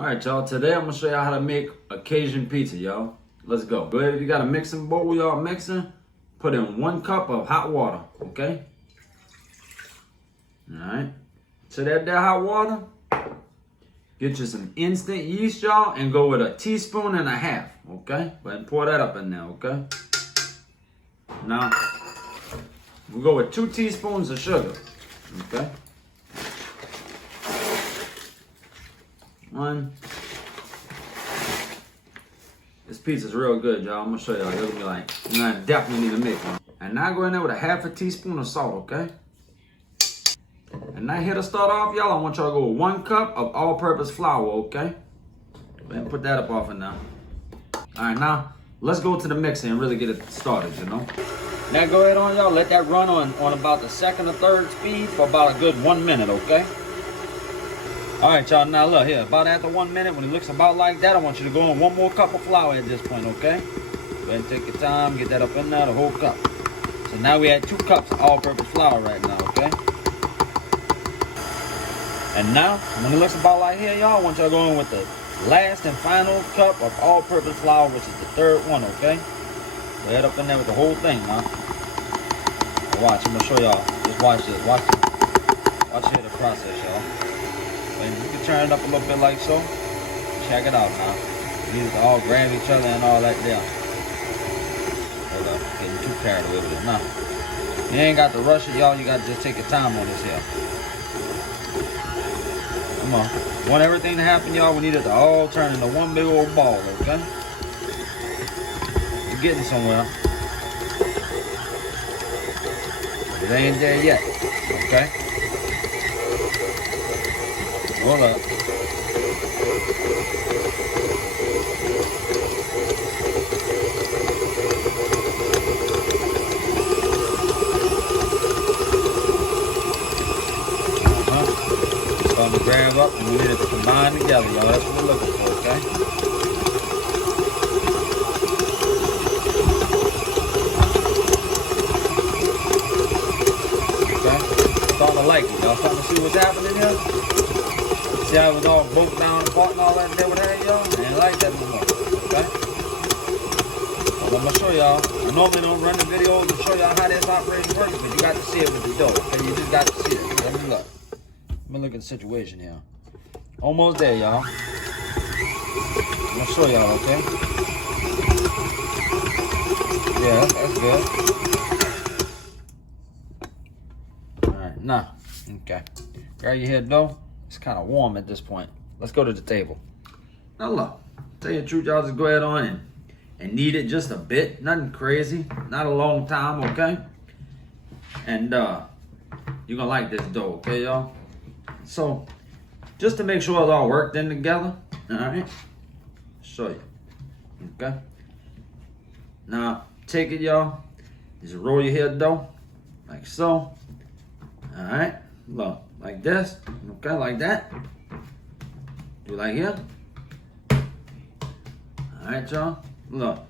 Alright, y'all. Today I'm gonna show y'all how to make a Cajun pizza, y'all. Let's go. Go ahead, if you got a mixing bowl y'all mixing, put in 1 cup of hot water, okay? Alright. So that hot water, get you some instant yeast, y'all, and go with 1.5 teaspoons, okay? Go ahead and pour that up in there, okay? Now, we'll go with 2 teaspoons of sugar, okay? 1. This pizza's real good, y'all. I'm gonna show y'all. It's gonna be like, you're gonna definitely need to make one. And now go in there with 1/2 teaspoon of salt, okay? And now here to start off, y'all, I want y'all to go with 1 cup of all-purpose flour, okay? Go ahead and put that up off of now. Alright, now, let's go to the mixer and really get it started, you know? Now go ahead on, y'all. Let that run on about the 2nd or 3rd speed for about a good 1 minute, okay? Alright, y'all, now look here, about after 1 minute, when it looks about like that, I want you to go in 1 more cup of flour at this point, okay? Go ahead and take your time, get that up in there, the whole cup. So now we had 2 cups of all-purpose flour right now, okay? And now, when it looks about like here, y'all, I want y'all to go in with the last and final cup of all-purpose flour, which is the 3rd one, okay? Go ahead up in there with the whole thing, now. Watch, I'm gonna show y'all. Just watch this, watch here the process, y'all. And you can turn it up a little bit like so. Check it out now. These all grab each other and all that there. Hold up, getting too carried away with it. Now, you ain't got to rush it, y'all. You got to just take your time on this here. Come on. Want everything to happen, y'all, we need it to all turn into one big old ball, okay? You're getting somewhere. It ain't there yet, okay? Hold up. Starting to grab up and we need it to combine together, y'all. That's what we're looking for, okay? Okay? Starting to like it, y'all. Starting to see what's happening here? See how it was all broke down apart and all that there with that, y'all? I ain't like that no more, okay? Well, I'm gonna show y'all. I normally don't run the videos to show y'all how this operation works, but you got to see it with the dough, okay? You just got to see it. Let me look. Let me look at the situation here. Almost there, y'all. I'm gonna show y'all, okay? Yeah, that's good. Alright, now, okay. Grab your head dough. It's kind of warm at this point. Let's go to the table. Now look, tell you the truth, y'all, just go ahead on and knead it just a bit. Nothing crazy, not a long time, okay? And you're gonna like this dough, okay, y'all? So, just to make sure it's all worked in together, all right? Show you, okay? Now, take it, y'all. Just roll your head dough, like so. All right, look. Like this, okay, like that. Do like here. Alright, y'all. Look,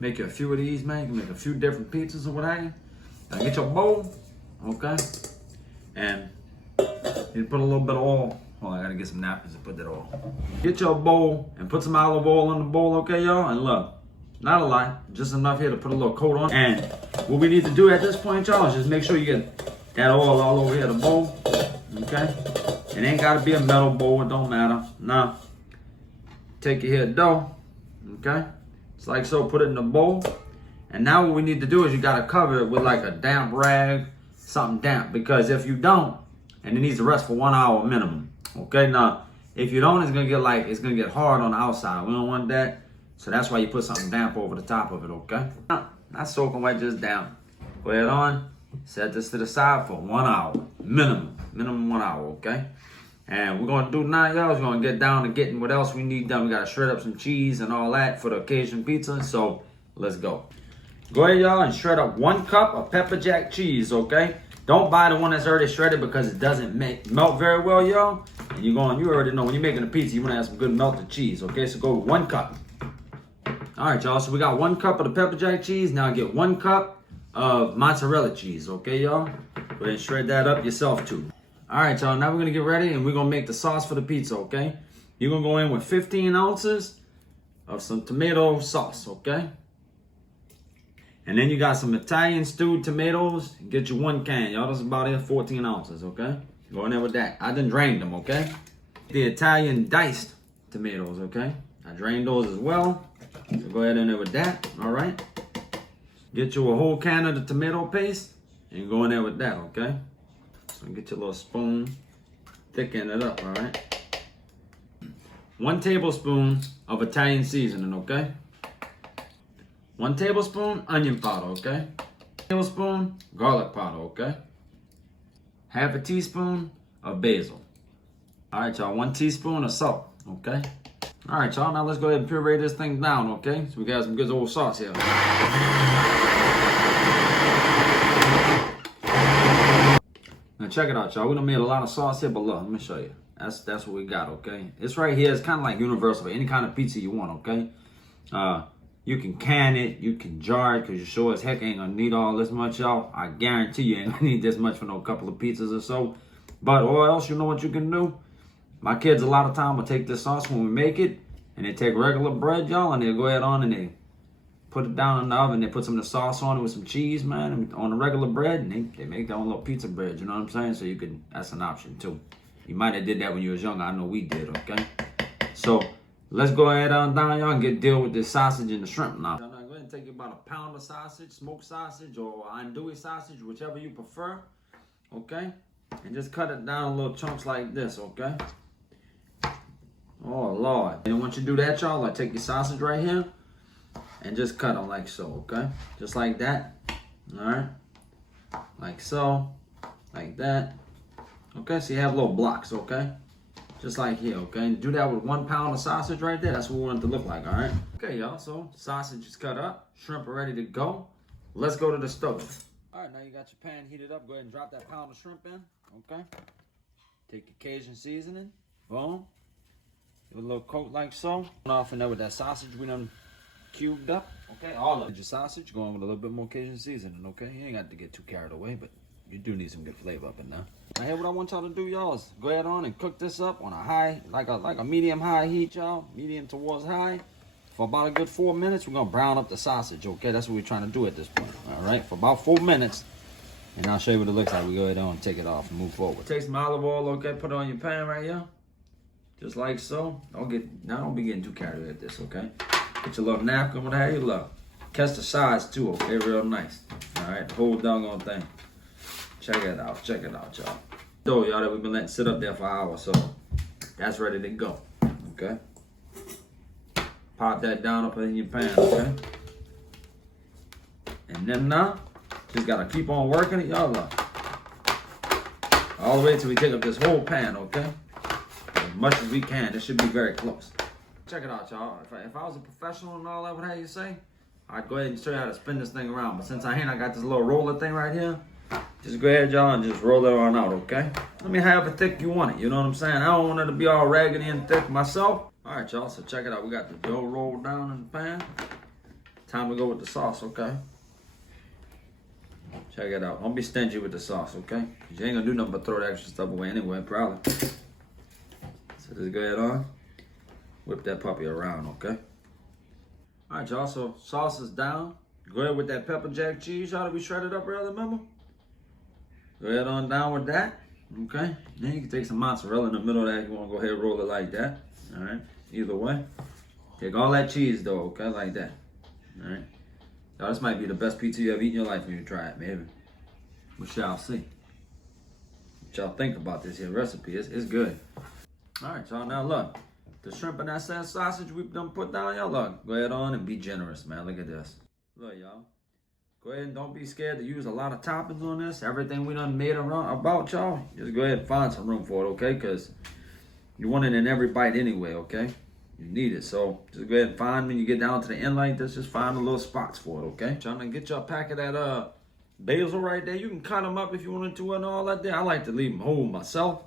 make you a few of these, man. You can make a few different pizzas or what have you. Now get your bowl, okay? And you put a little bit of oil. Hold on, I gotta get some napkins to put that oil. Get your bowl and put some olive oil in the bowl, okay, y'all? And look, not a lot, just enough here to put a little coat on. And what we need to do at this point, y'all, is just make sure you get that oil all over here, the bowl. Okay, it ain't got to be a metal bowl, it don't matter. Now, take your head dough, okay, it's like so, put it in the bowl. And now what we need to do is you got to cover it with like a damp rag, something damp, because if you don't, and it needs to rest for 1 hour minimum, okay. Now, if you don't, it's gonna get hard on the outside. We don't want that, so that's why you put something damp over the top of it, okay. Not soaking wet, just damp. Go ahead on, set this to the side for 1 hour minimum. Minimum 1 hour, okay? And we're gonna do now, y'all, is gonna get down to getting what else we need done. We gotta shred up some cheese and all that for the Cajun pizza, so let's go. Go ahead, y'all, and shred up 1 cup of pepper jack cheese, okay? Don't buy the one that's already shredded because it doesn't melt very well, y'all. And you already know when you're making a pizza, you wanna have some good melted cheese, okay? So go with 1 cup. All right, y'all, so we got 1 cup of the pepper jack cheese. Now get 1 cup of mozzarella cheese, okay, y'all? Go ahead and shred that up yourself, too. All right, y'all, now we're gonna get ready and we're gonna make the sauce for the pizza, okay? You're gonna go in with 15 ounces of some tomato sauce, okay? And then you got some Italian stewed tomatoes. Get you 1 can, y'all. That's about it, 14 ounces, okay? Go in there with that. I done drained them, okay? The Italian diced tomatoes, okay? I drained those as well. So go ahead in there with that, all right? Get you a whole can of the tomato paste and go in there with that, okay? So get your little spoon, thicken it up, all right? 1 tablespoon of Italian seasoning, okay? 1 tablespoon onion powder, okay? 1 tablespoon garlic powder, okay? 1/2 teaspoon of basil. All right, y'all, 1 teaspoon of salt, okay? All right, y'all, now let's go ahead and puree this thing down, okay? So we got some good old sauce here. Now check it out, y'all. We done made a lot of sauce here, but look, let me show you. That's what we got, okay? It's right here. It's kind of like universal for any kind of pizza you want, okay? You can can it, you can jar it, because you sure as heck ain't gonna need all this much, y'all. I guarantee you ain't gonna need this much for no couple of pizzas or so. But or else, you know what you can do? My kids a lot of time will take this sauce when we make it, and they take regular bread, y'all, and they'll go ahead on and they put it down in the oven. They put some of the sauce on it with some cheese, man, and on the regular bread, and they make their own little pizza bread, you know what I'm saying? So you can, that's an option too. You might have did that when you was younger. I know we did, okay? So let's go ahead on down, y'all, and deal with this sausage and the shrimp now. Go ahead and take about a pound of sausage, smoked sausage or andouille sausage, whichever you prefer, okay? And just cut it down in little chunks like this, okay? Oh, Lord. And once you do that, y'all, take your sausage right here and just cut them like so, okay? Just like that, all right? Like so, like that. Okay, so you have little blocks, okay? Just like here, okay? And do that with 1 pound of sausage right there. That's what we want it to look like, all right? Okay, y'all, so sausage is cut up. Shrimp are ready to go. Let's go to the stove. All right, now you got your pan heated up. Go ahead and drop that pound of shrimp in, okay? Take your Cajun seasoning, boom. Give it a little coat like so. Off in there with that sausage we done cubed up, okay? All of your sausage going with a little bit more Cajun seasoning, okay? You ain't got to get too carried away, but you do need some good flavor up in there. Now here what I want y'all to do, y'all, is go ahead on and cook this up on a high, like a medium high heat, y'all. Medium towards high. For about a good 4 minutes, we're gonna brown up the sausage, okay? That's what we're trying to do at this point. All right, for about 4 minutes. And I'll show you what it looks like. We go ahead on and take it off and move forward. Take some olive oil, okay, put it on your pan right here. Just like so. Don't be getting too carried away at this, okay? Get your little napkin, what have you, look. Catch the sides too, okay, real nice. All right, the whole doggone thing. Check it out, y'all. Dough, y'all, that we've been letting sit up there for hours, so that's ready to go, okay? Pop that down up in your pan, okay? And then now, just gotta keep on working it, y'all, look. All the way till we take up this whole pan, okay? As much as we can, it should be very close. Check it out, y'all. If I was a professional and all that, what you say? I'd go ahead and show you how to spin this thing around, but since I got this little roller thing right here, just go ahead, y'all, and just roll it on out, okay? Let me however thick you want it, you know what I'm saying? I don't want it to be all raggedy and thick myself. All right, y'all, so check it out. We got the dough rolled down in the pan. Time to go with the sauce, okay? Check it out. Don't be stingy with the sauce, okay? Because you ain't going to do nothing but throw the extra stuff away anyway, probably. So just go ahead on. Whip that puppy around, okay? All right, y'all, so sauce is down. Go ahead with that pepper jack cheese, y'all, that we shredded up earlier, remember? Go ahead on down with that, okay? Then you can take some mozzarella in the middle of that if you want to go ahead and roll it like that, all right? Either way. Take all that cheese, though, okay? Like that, all right? Y'all, this might be the best pizza you ever eat in your life when you try it, maybe. We shall see. What y'all think about this here recipe? It's good. All right, y'all, now look. The shrimp and that sausage we done put down, y'all, look. Go ahead on and be generous, man. Look at this. Look, y'all. Go ahead and don't be scared to use a lot of toppings on this. Everything we done made about y'all, just go ahead and find some room for it, okay? Because you want it in every bite anyway, okay? You need it. So just go ahead and find, when you get down to the end like this, just find the little spots for it, okay? Trying to get y'all a pack of that basil right there. You can cut them up if you wanted to and all that there. I like to leave them whole myself,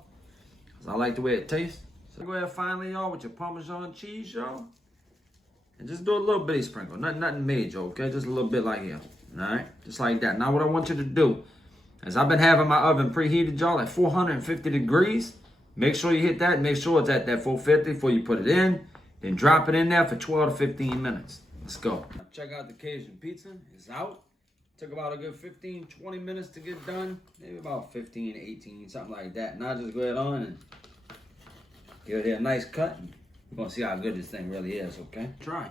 because I like the way it tastes. So go ahead finally, y'all, with your Parmesan cheese, y'all. And just do a little bitty sprinkle. Nothing major, okay? Just a little bit like here. Alright, just like that. Now what I want you to do is I've been having my oven preheated, y'all, at 450 degrees. Make sure you hit that. Make sure it's at that 450 before you put it in. Then drop it in there for 12 to 15 minutes. Let's go. Check out the Cajun pizza. It's out. Took about a good 15, 20 minutes to get done. Maybe about 15, 18, something like that. Now just go ahead on and give it a nice cut. We're going to see how good this thing really is, okay? Try.